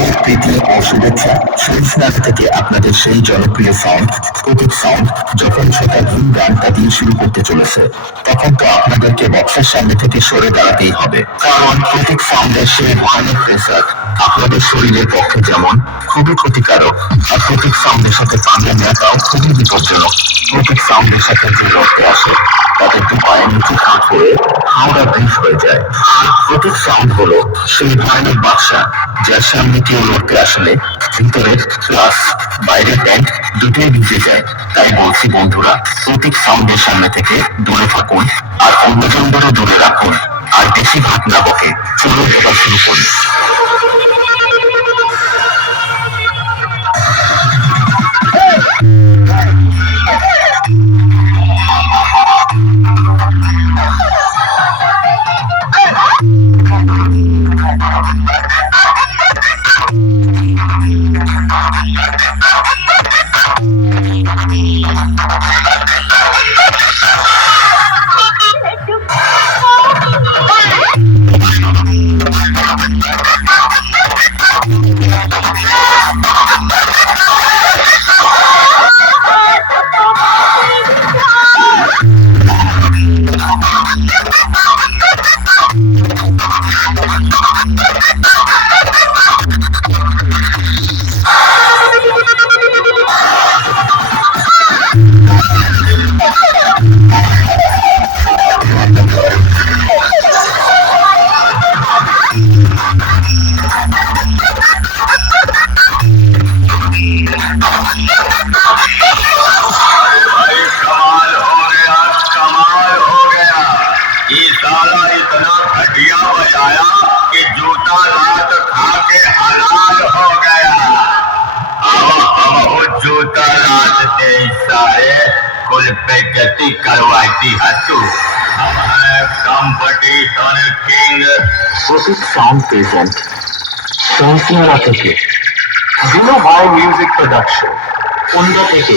অনেক প্রীতি ও শুভেচ্ছা শুনছিলাম থেকে আপনাদের সেই জনপ্রিয় সাউন্ড প্রতীক সাউন্ড যখন সেটা ধুম গানটা দিয়ে শুরু করতে চলেছে তখন তো আপনাদেরকে বক্সের সামনে থেকে সরে দাঁড়াতেই হবে, কারণ প্রতীক সাউন্ডের সেই ভয়ানক প্রেসার আপনাদের শরীরের পক্ষে যেমন খুবই ক্ষতিকারক, আর প্রতীক সাউন্ডের সাথে পাঙ্গা নেওয়াটাও খুবই বিপজ্জনক। প্রতীক সাউন্ডের সাথে যে রক্তে আসে তাদের তো পায়ের নিচে ফাঁক হয়ে হাওড়া ব্রিজ হয়ে যায়। আর প্রতীক সাউন্ড হলো সেই ভয়ানক বাদশা যার সামনে কেউ লড়তে আসলে ভিতরের প্লাস বাইরের প্যান্ট দুটোই ভিজে যায়। তাই বলছি বন্ধুরা, প্রতীক সাউন্ডের সামনে থেকে দূরে থাকুন আর অন্যজনদেরও দূরে রাখুন, আর বেশি ভাত না বকে চলুন এবার শুরু করি। প্রতীক সাউন্ড প্রেজেন্ট সংসিয়ানা থেকে জিনো ভাই মিউজিক প্রোডাকশন কুন্দ থেকে।